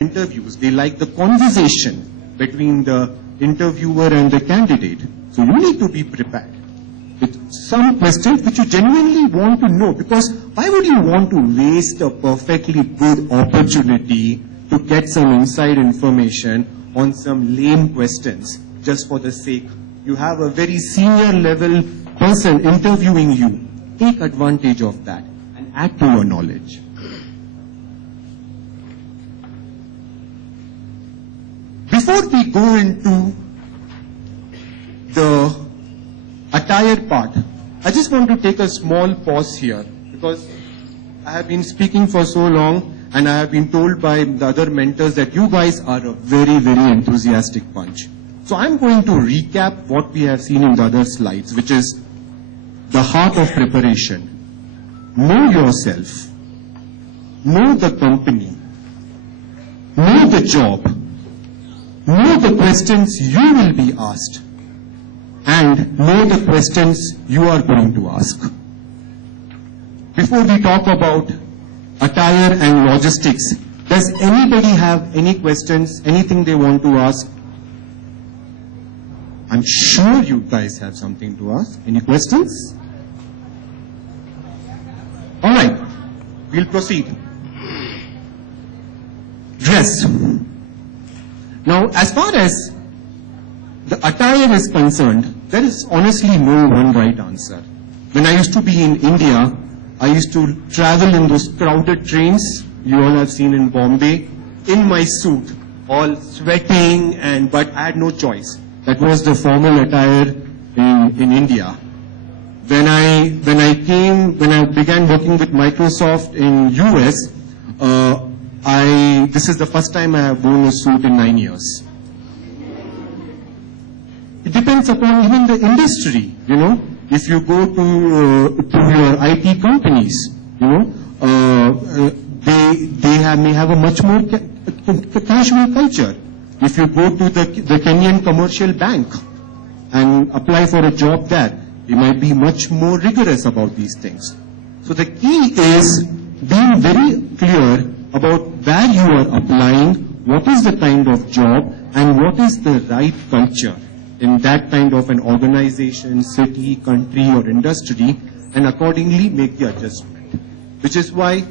interviews. They like the conversation between the interviewer and the candidate. So you need to be prepared with some questions which you genuinely want to know, because why would you want to waste a perfectly good opportunity to get some inside information on some lame questions just for the sake? You have a very senior level person interviewing you. Take advantage of that and add to your knowledge. Before we go into the attire part, I just want to take a small pause here, because I have been speaking for so long and I have been told by the other mentors that you guys are a very, very enthusiastic bunch. So I'm going to recap what we have seen in the other slides, which is the heart of preparation. Know yourself, know the company, know the job, know the questions you will be asked, and know the questions you are going to ask. Before we talk about attire and logistics, does anybody have any questions, anything they want to ask? I'm sure you guys have something to ask. Any questions? All right, we'll proceed. Dress. Now, as far as the attire is concerned, there is honestly no one right answer. When I used to be in India, I used to travel in those crowded trains you all have seen in Bombay, in my suit, all sweating, but I had no choice. That was the formal attire in India. When I began working with Microsoft in US, this is the first time I have worn a suit in 9 years. It depends upon even the industry, you know. If you go to your IT companies, you know, they may have a much more casual culture. If you go to the Kenyan commercial bank and apply for a job there, they might be much more rigorous about these things. So the key is being very clear about where you are applying, what is the kind of job, and what is the right culture in that kind of an organization, city, country, or industry, and accordingly make the adjustment. Which is why,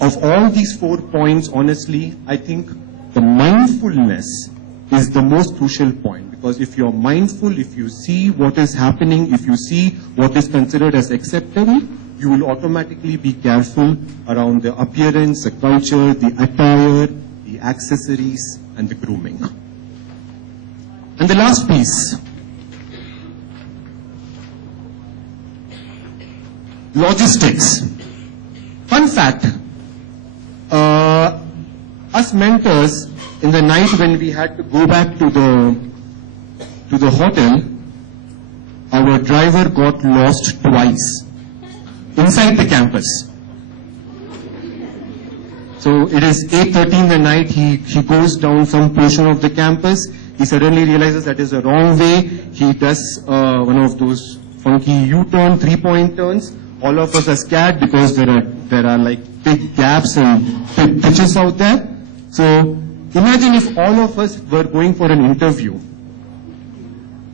of all these 4 points, honestly, I think the mindfulness is the most crucial point. Because if you're mindful, if you see what is happening, if you see what is considered as acceptable, you will automatically be careful around the appearance, the culture, the attire, the accessories, and the grooming. And the last piece, logistics. Fun fact, us mentors, in the night when we had to go back to the hotel, our driver got lost twice inside the campus. So it is 8:30 in the night, he goes down some portion of the campus, he suddenly realizes that is the wrong way, he does one of those funky U-turn, 3-point turns. All of us are scared because there are like big gaps and big pitches out there. So imagine if all of us were going for an interview.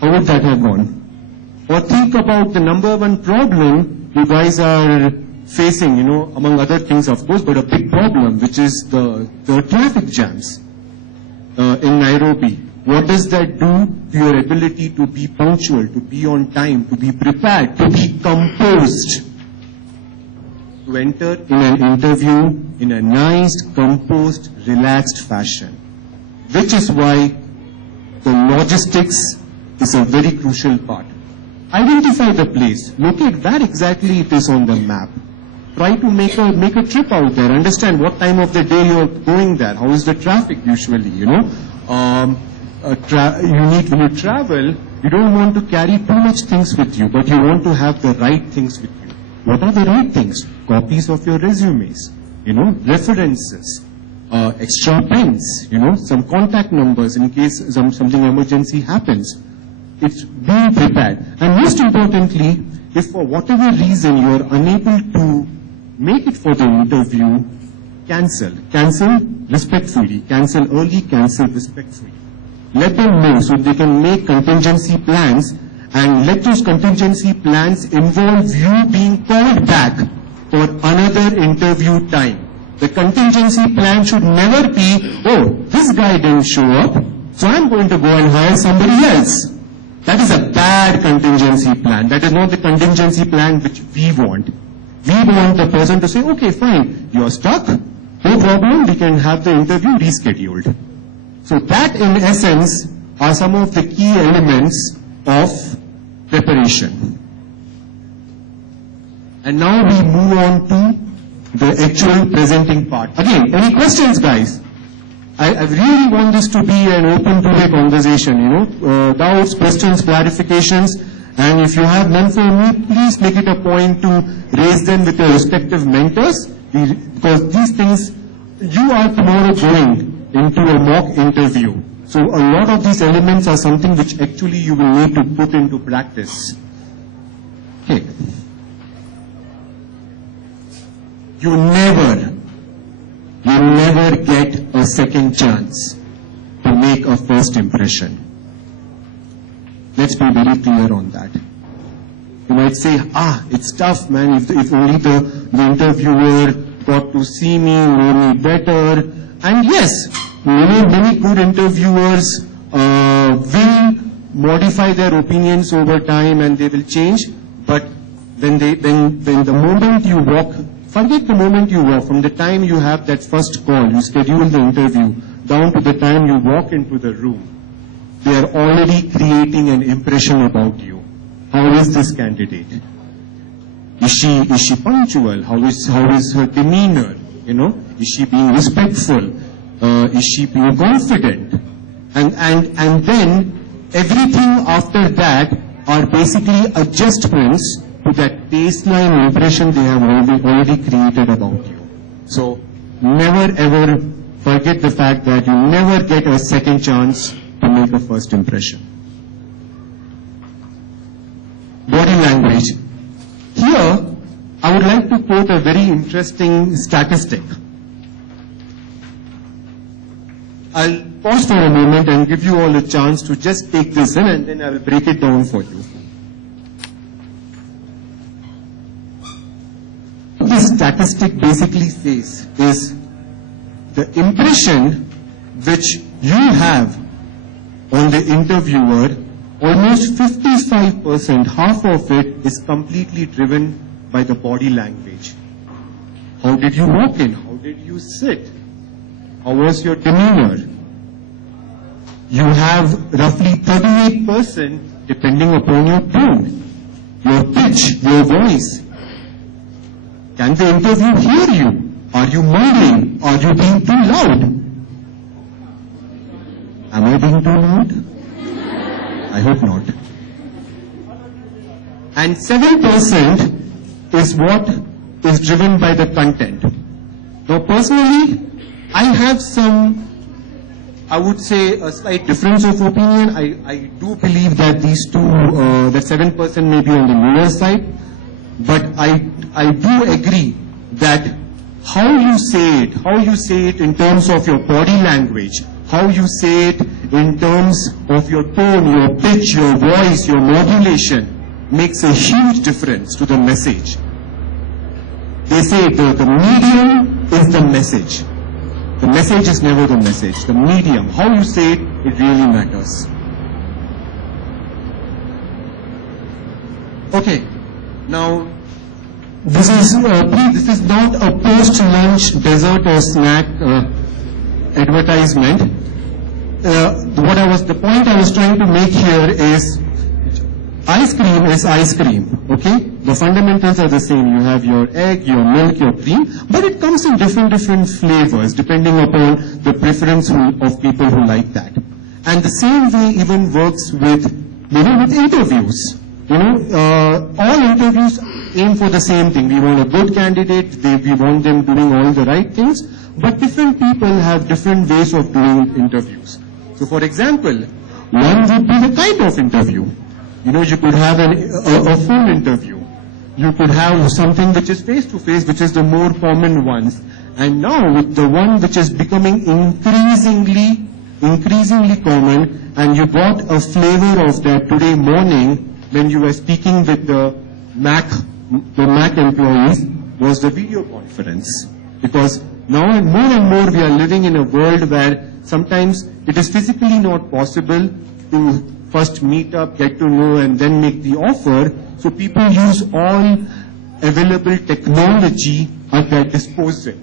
How would that have gone? Or think about the number one problem you guys are facing, you know, among other things of course, but a big problem, which is the traffic jams in Nairobi. What does that do to your ability to be punctual, to be on time, to be prepared, to be composed? To enter in an interview in a nice, composed, relaxed fashion. Which is why the logistics is a very crucial part. Identify the place. Locate where exactly it is on the map. Try to make a trip out there. Understand what time of the day you're going there. How is the traffic usually, you know. When you travel, you don't want to carry too much things with you, but you want to have the right things with you. What are the right things? Copies of your resumes, you know, references, extra pens, you know, some contact numbers in case something emergency happens. It's being prepared. And most importantly, if for whatever reason you are unable to make it for the interview, cancel. Cancel respectfully. Cancel early, cancel respectfully. Let them know so they can make contingency plans, and let those contingency plans involve you being called back for another interview time. The contingency plan should never be, oh, this guy didn't show up, so I'm going to go and hire somebody else. That is a bad contingency plan. That is not the contingency plan which we want. We want the person to say, okay, fine, you're stuck, no problem, we can have the interview rescheduled. So that in essence are some of the key elements of preparation. And now we move on to the actual presenting part. Again, any questions, guys? I really want this to be an open two-way conversation, doubts, questions, clarifications, and if you have none for me, please make it a point to raise them with your respective mentors, because these things, you are tomorrow going into a mock interview. So a lot of these elements are something which actually you will need to put into practice. Okay. You never get a second chance to make a first impression. Let's be very clear on that. You might say, it's tough, man, if only the interviewer got to see me, know me better. And yes, many good interviewers will modify their opinions over time and they will change. But when the moment you walk, forget the moment you walk, from the time you have that first call, you schedule the interview, down to the time you walk into the room, they are already creating an impression about you. How is this candidate? Is she punctual? How is her demeanor? Is she being respectful? Is she being confident? And then everything after that are basically adjustments to that baseline impression they have already created about you. So never ever forget the fact that you never get a second chance to make a first impression. Body language. Here, I would like to quote a very interesting statistic. I'll pause for a moment and give you all a chance to just take this in, and then I will break it down for you. What this statistic basically says is the impression which you have on the interviewer, almost 55%, half of it is completely driven by the body language. How did you walk in? How did you sit? How was your demeanor? You have roughly 38% depending upon your tone, your pitch, your voice. Can the interviewer hear you? Are you mumbling? Are you being too loud? Am I being too loud? I hope not. And 7% is what is driven by the content. Now personally, I have some, I would say, a slight difference of opinion. I do believe that these two, that 7% may be on the lower side, but I do agree that how you say it in terms of your body language, how you say it in terms of your tone, your pitch, your voice, your modulation, makes a huge difference to the message. They say the medium is the message. The message is never the message. The medium, how you say it, it really matters. Okay, now this is not a post-lunch dessert or snack advertisement. The point I was trying to make here is ice cream is ice cream, okay? The fundamentals are the same. You have your egg, your milk, your cream, but it comes in different flavors depending upon the preference of people who like that. And the same way even works with interviews. All interviews aim for the same thing. We want a good candidate, we want them doing all the right things, but different people have different ways of doing interviews. So for example, one would be the type of interview. You could have a phone interview. You could have something which is face-to-face, which is the more common ones. And now with the one which is becoming increasingly common, and you got a flavor of that today morning when you were speaking with the Mac employees, was the video conference. Because now and more we are living in a world where sometimes it is physically not possible to first meet up, get to know, and then make the offer. So people use all available technology at their disposal.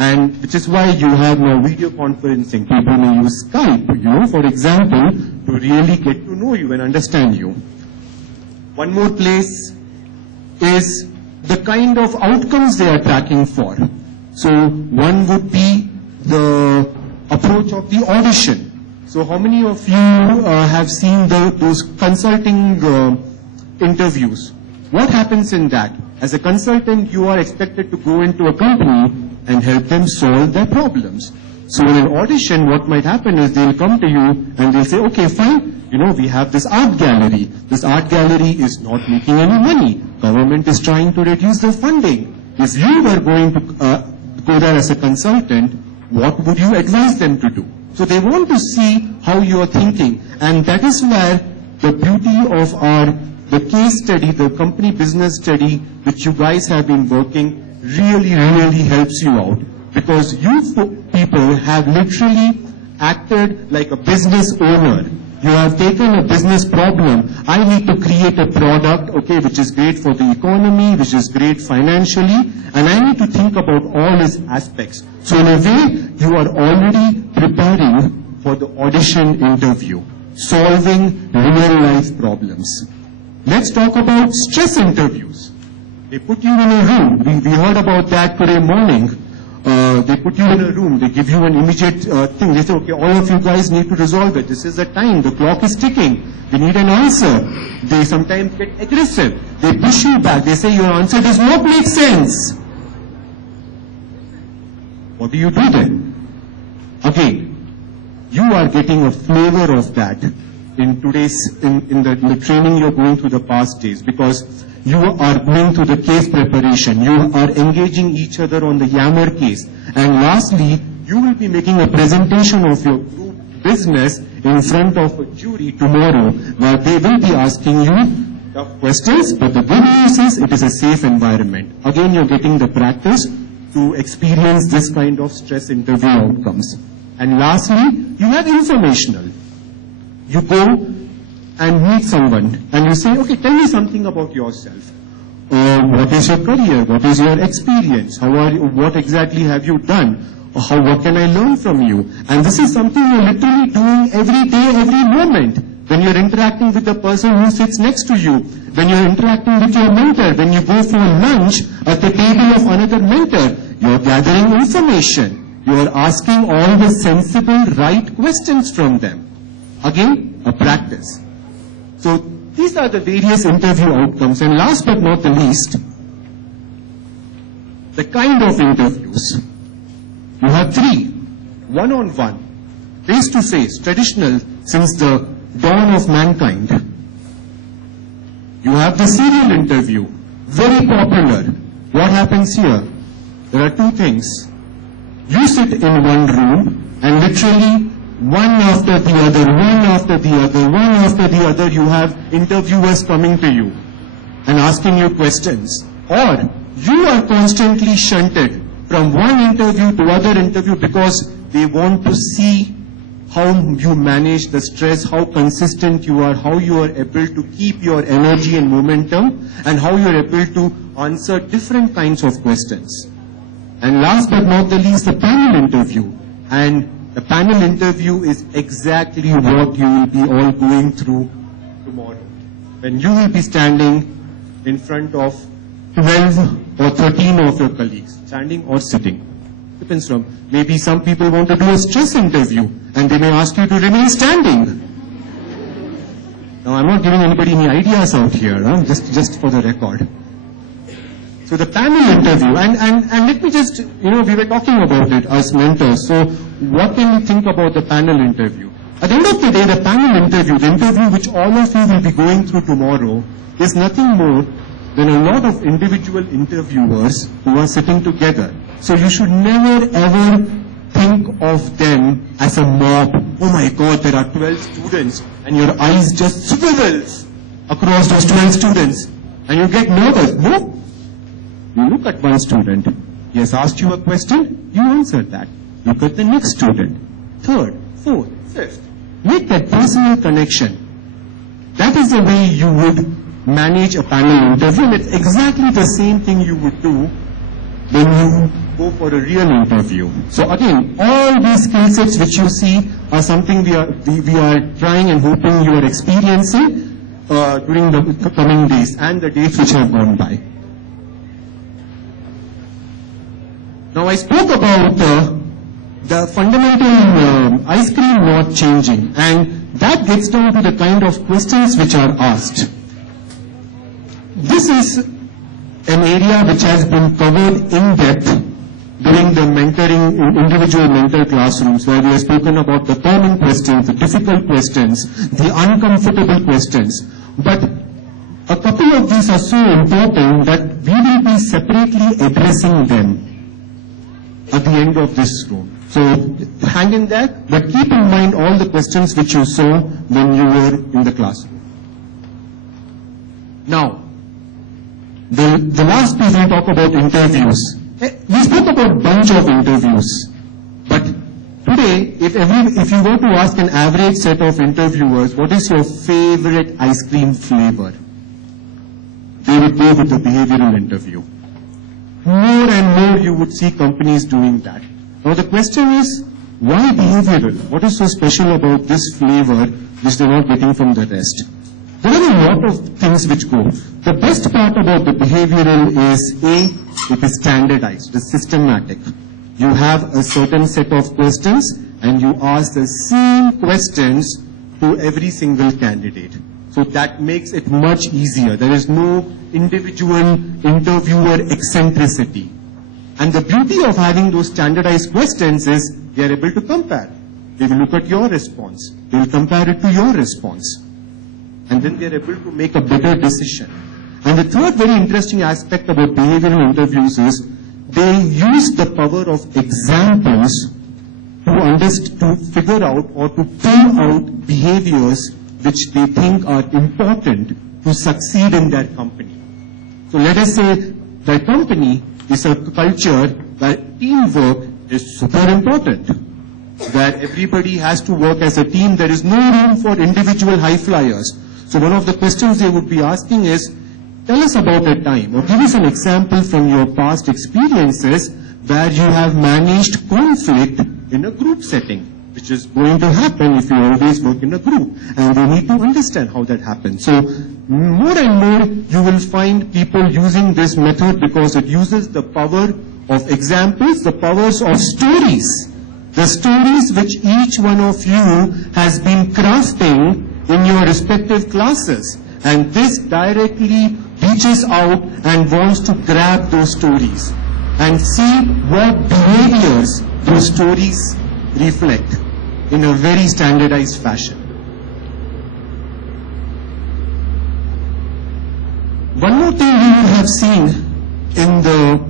And which is why you have now video conferencing. People may use Skype, for example, to really get to know you and understand you. One more place is the kind of outcomes they are tracking for. So one would be the approach of the audition. So how many of you have seen those consulting interviews? What happens in that? As a consultant, you are expected to go into a company and help them solve their problems. So in an audition, what might happen is they'll come to you and they'll say, okay, fine, we have this art gallery. This art gallery is not making any money. Government is trying to reduce the funding. If you were going to go there as a consultant, what would you advise them to do? So they want to see how you are thinking. And that is where the beauty of the case study, the company business study, which you guys have been working, really helps you out. Because you people have literally acted like a business owner. You have taken a business problem. I need to create a product, which is great for the economy, which is great financially, and I need to think about all its aspects. So in a way, you are already preparing for the audition interview, solving real life problems. Let's talk about stress interviews. They put you in a room. We heard about that today morning. They put you in a room. They give you an immediate thing. They say, okay, all of you guys need to resolve it. This is the time. The clock is ticking. We need an answer. They sometimes get aggressive. They push you back. They say your answer does not make sense. What do you do then? Again, you are getting a flavor of that in today's, in the training you're going through the past days, because you are going through the case preparation. You are engaging each other on the Yammer case. And lastly, you will be making a presentation of your group business in front of a jury tomorrow, where they will be asking you tough questions, but the good news is it is a safe environment. Again, you're getting the practice to experience this kind of stress interview outcomes. And lastly, you have informational. You go and meet someone and you say, okay, tell me something about yourself. What is your career? What is your experience? How are you? What exactly have you done? What can I learn from you? And this is something you're literally doing every day, every moment. When you're interacting with the person who sits next to you, when you're interacting with your mentor, when you go for lunch at the table of another mentor, you're gathering information. You're asking all the sensible, right questions from them. Again, a practice. So these are the various interview outcomes. And last but not the least, the kind of interviews. You have three: one-on-one, face-to-face, traditional since the dawn of mankind. You have the serial interview, very popular. What happens here? There are two things. You sit in one room and literally one after the other, one after the other, one after the other, you have interviewers coming to you and asking you questions. Or you are constantly shunted from one interview to other interview because they want to see how you manage the stress, how consistent you are, how you are able to keep your energy and momentum, and how you are able to answer different kinds of questions. And last but not the least, the panel interview. And the panel interview is exactly what you will be all going through tomorrow. When you will be standing in front of 12 or 13 of your colleagues, standing or sitting. Depends from, maybe some people want to do a stress interview and they may ask you to remain standing. Now I'm not giving anybody any ideas out here, just for the record. So the panel interview, and let me just, we were talking about it as mentors. So what can we think about the panel interview? At the end of the day, the panel interview, the interview which all of you will be going through tomorrow, is nothing more than a lot of individual interviewers who are sitting together. So you should never ever think of them as a mob. Oh my God, there are 12 students, and your eyes just swivels across those 12 students, and you get nervous. No, you look at one student. He has asked you a question, you answer that. Look at the next student, third, fourth, fifth. Make that personal connection. That is the way you would manage a panel interview, and it's exactly the same thing you would do when you go for a real interview. So again, all these skill sets which you see are something we are trying and hoping you are experiencing during the coming days and the days which have gone by. Now I spoke about the fundamental ice cream not changing, and that gets down to the kind of questions which are asked. This is an area which has been covered in depth during the mentoring, individual mentor classrooms, where we have spoken about the common questions, the difficult questions, the uncomfortable questions. But a couple of these are so important that we will be separately addressing them at the end of this room. So hang in there, but keep in mind all the questions which you saw when you were in the classroom. Now, the last piece we'll talk about interviews. We spoke about a bunch of interviews, but today, if you were to ask an average set of interviewers, what is your favorite ice cream flavor? They would go with the behavioral interview. More and more you would see companies doing that. Now the question is, why behavioral? What is so special about this flavor which they're not getting from the rest? There are a lot of things which go. The best part about the behavioral is, it is standardized, it is systematic. You have a certain set of questions and you ask the same questions to every single candidate. So that makes it much easier. There is no individual interviewer eccentricity. And the beauty of having those standardized questions is they are able to compare. They will look at your response. They will compare it to your response. And then they are able to make a better decision. And the third very interesting aspect about behavioral interviews is they use the power of examples to figure out or to pull out behaviors which they think are important to succeed in their company. So let us say their company is a culture where teamwork is super important, where everybody has to work as a team. There is no room for individual high flyers. So one of the questions they would be asking is, tell us about a time or give us an example from your past experiences where you have managed conflict in a group setting, which is going to happen if you always work in a group. And we need to understand how that happens. So more and more you will find people using this method because it uses the power of examples, the powers of stories. The stories which each one of you has been crafting in your respective classes. And this directly reaches out and wants to grab those stories and see what behaviors those stories reflect in a very standardized fashion. One more thing you will have seen in the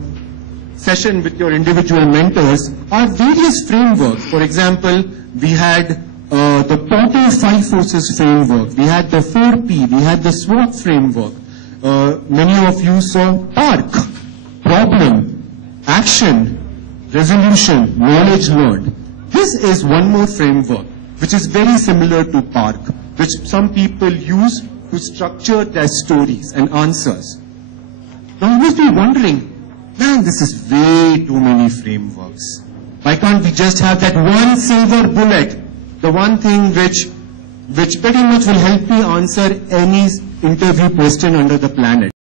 session with your individual mentors are various frameworks. For example, we had the Porter 5 Forces framework, we had the 4P, we had the SWOT framework. Many of you saw PARC, problem, action, resolution, knowledge learned. This is one more framework which is very similar to PARC, which some people use to structure their stories and answers. Now you must be wondering, man, this is way too many frameworks. Why can't we just have that one silver bullet, the one thing which pretty much will help me answer any interview question under the planet?